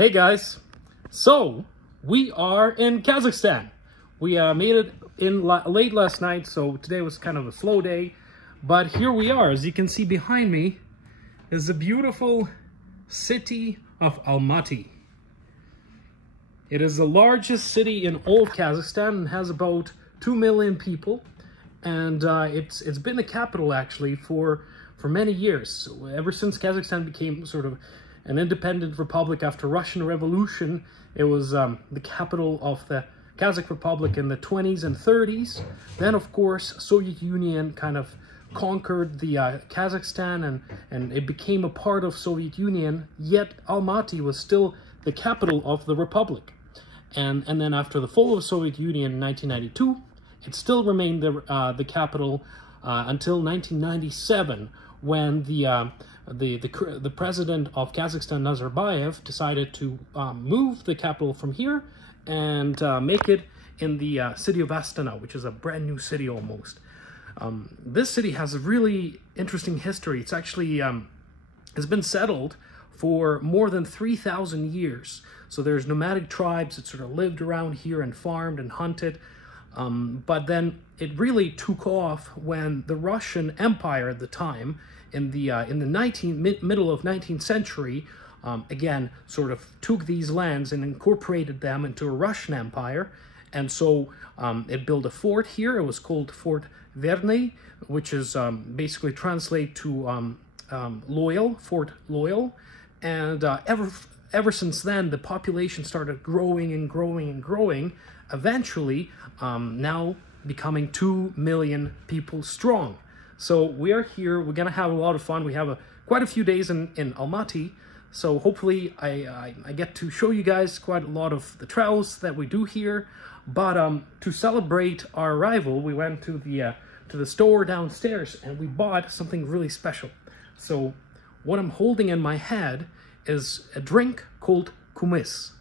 Hey guys, so we are in Kazakhstan. We made it in late last night, so today was kind of a slow day, but here we are. As you can see behind me is the beautiful city of Almaty. It is the largest city in all of Kazakhstan and has about 2 million people, and it's been the capital actually for many years. So ever since Kazakhstan became sort of an independent republic after Russian Revolution, it was the capital of the Kazakh Republic in the 20s and 30s. Then, of course, Soviet Union kind of conquered the Kazakhstan and it became a part of Soviet Union, yet Almaty was still the capital of the republic. And then after the fall of the Soviet Union in 1992, it still remained the capital until 1997, when the president of Kazakhstan, Nazarbayev, decided to move the capital from here and make it in the city of Astana, which is a brand new city almost. This city has a really interesting history. It's actually has been settled for more than 3,000 years. So there's nomadic tribes that sort of lived around here and farmed and hunted. But then it really took off when the Russian Empire at the time, in the middle of 19th century, again sort of took these lands and incorporated them into a Russian Empire. And so it built a fort here. It was called Fort Verny, which is basically translate to loyal, Fort Loyal. And ever since then, the population started growing and growing and growing, eventually now becoming 2 million people strong. So we are here. We're gonna have a lot of fun. We have quite a few days in Almaty, so hopefully I get to show you guys quite a lot of the travels that we do here. But to celebrate our arrival, we went to the store downstairs and we bought something really special. So what I'm holding in my hand is a drink called Kumis.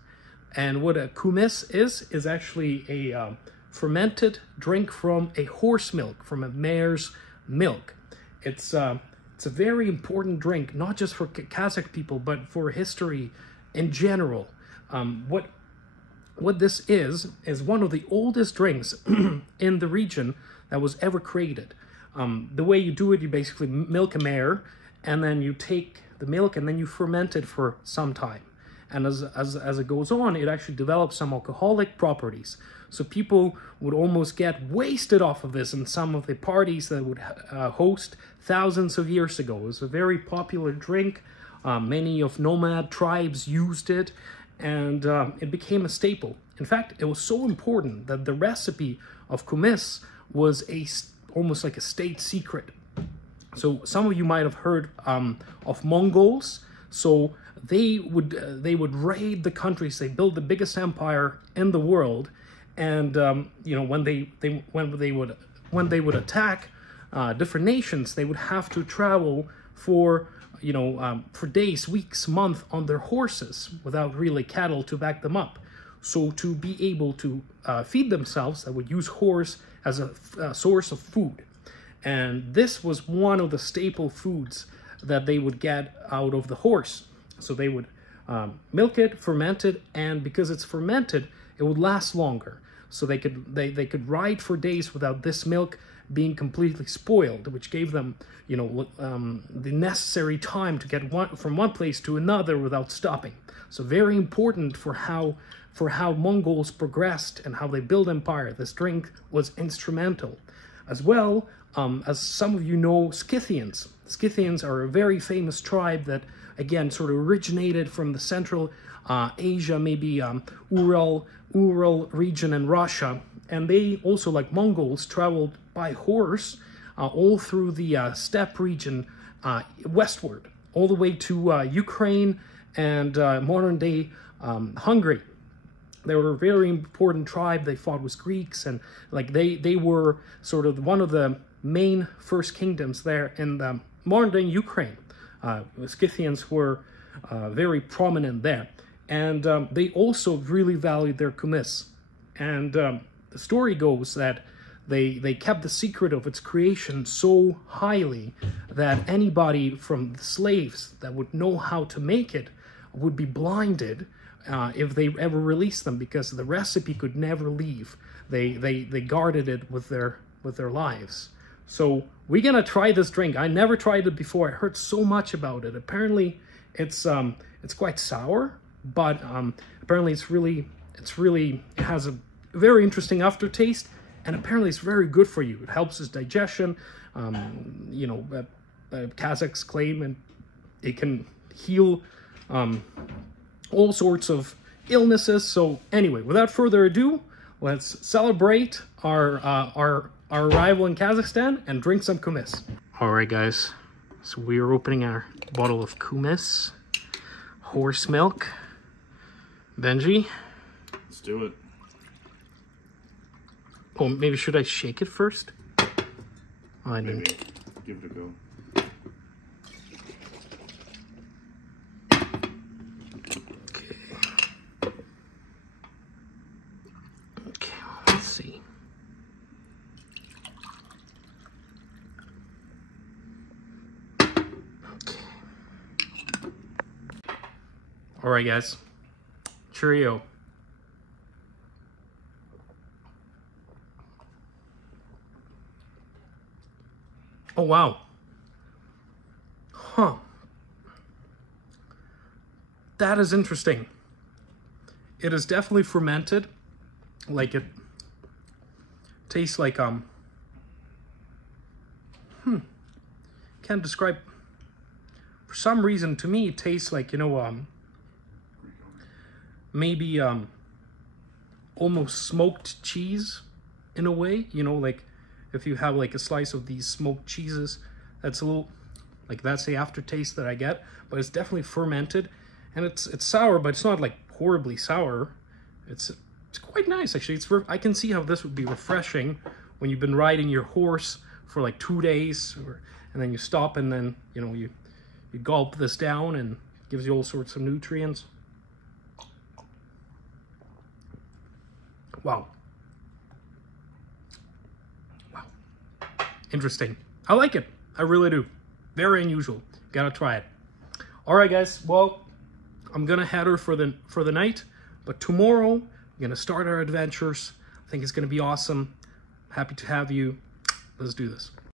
And what a Kumis is actually a fermented drink from a horse milk, from a mare's milk. It's a very important drink, not just for Kazakh people, but for history in general. What this is one of the oldest drinks in the region that was ever created. The way you do it, you basically milk a mare, and then you take the milk and then you ferment it for some time. And as it goes on, it actually develops some alcoholic properties. So people would almost get wasted off of this in some of the parties that would host thousands of years ago. It was a very popular drink. Many of nomad tribes used it, and it became a staple. In fact, it was so important that the recipe of Kumis was almost like a state secret. So some of you might have heard of Mongols. So they would raid the countries. They built the biggest empire in the world, and you know, when they would attack different nations, they would have to travel for for days, weeks, months on their horses without really cattle to back them up. So to be able to feed themselves, they would use horse as a source of food. And this was one of the staple foods that they would get out of the horse. So they would milk it, ferment it, and because it's fermented, it would last longer. So they could ride for days without this milk being completely spoiled, which gave them, the necessary time to get from one place to another without stopping. So very important for how Mongols progressed and how they built empire. This drink was instrumental. As well, as some of you know, Scythians. Scythians are a very famous tribe that, again, sort of originated from the Central Asia, maybe Ural region in Russia. And they also, like Mongols, traveled by horse all through the steppe region westward, all the way to Ukraine and modern-day Hungary. They were a very important tribe. They fought with Greeks, and they were sort of one of the main first kingdoms there in the modern-day Ukraine. The Scythians were very prominent there, and they also really valued their kumis. And the story goes that they kept the secret of its creation so highly that anybody from the slaves that would know how to make it would be blinded if they ever released them, because the recipe could never leave. They guarded it with their lives. So we're gonna try this drink. I never tried it before. I heard so much about it. Apparently it's quite sour, but apparently it has a very interesting aftertaste, and apparently it's very good for you. It helps with digestion. You know, Kazakhs claim, and it can heal all sorts of illnesses. So anyway, without further ado, let's celebrate our arrival in Kazakhstan and drink some Kumis. All right, guys. So we are opening our bottle of Kumis horse milk. Benji, let's do it. Oh, maybe should I shake it first? Oh, I didn't. Maybe. Give it a go. Okay, let's see. Okay. All right, guys. Cheerio. Oh, wow. Huh. That is interesting. It is definitely fermented. Like, it tastes like, can't describe. For some reason, to me, it tastes like, you know, maybe, almost smoked cheese in a way, you know, like, if you have like a slice of these smoked cheeses, that's a little, like, that's the aftertaste that I get. But it's definitely fermented, and it's sour, but it's not like horribly sour. It's quite nice, actually. I can see how this would be refreshing when you've been riding your horse for like 2 days, and then you stop, and then, you know, you gulp this down, and it gives you all sorts of nutrients. Wow. Interesting. I like it. I really do. Very unusual. Gotta try it. All right, guys. Well, I'm gonna head her for the night, but tomorrow we're gonna start our adventures. I think it's gonna be awesome. Happy to have you. Let's do this.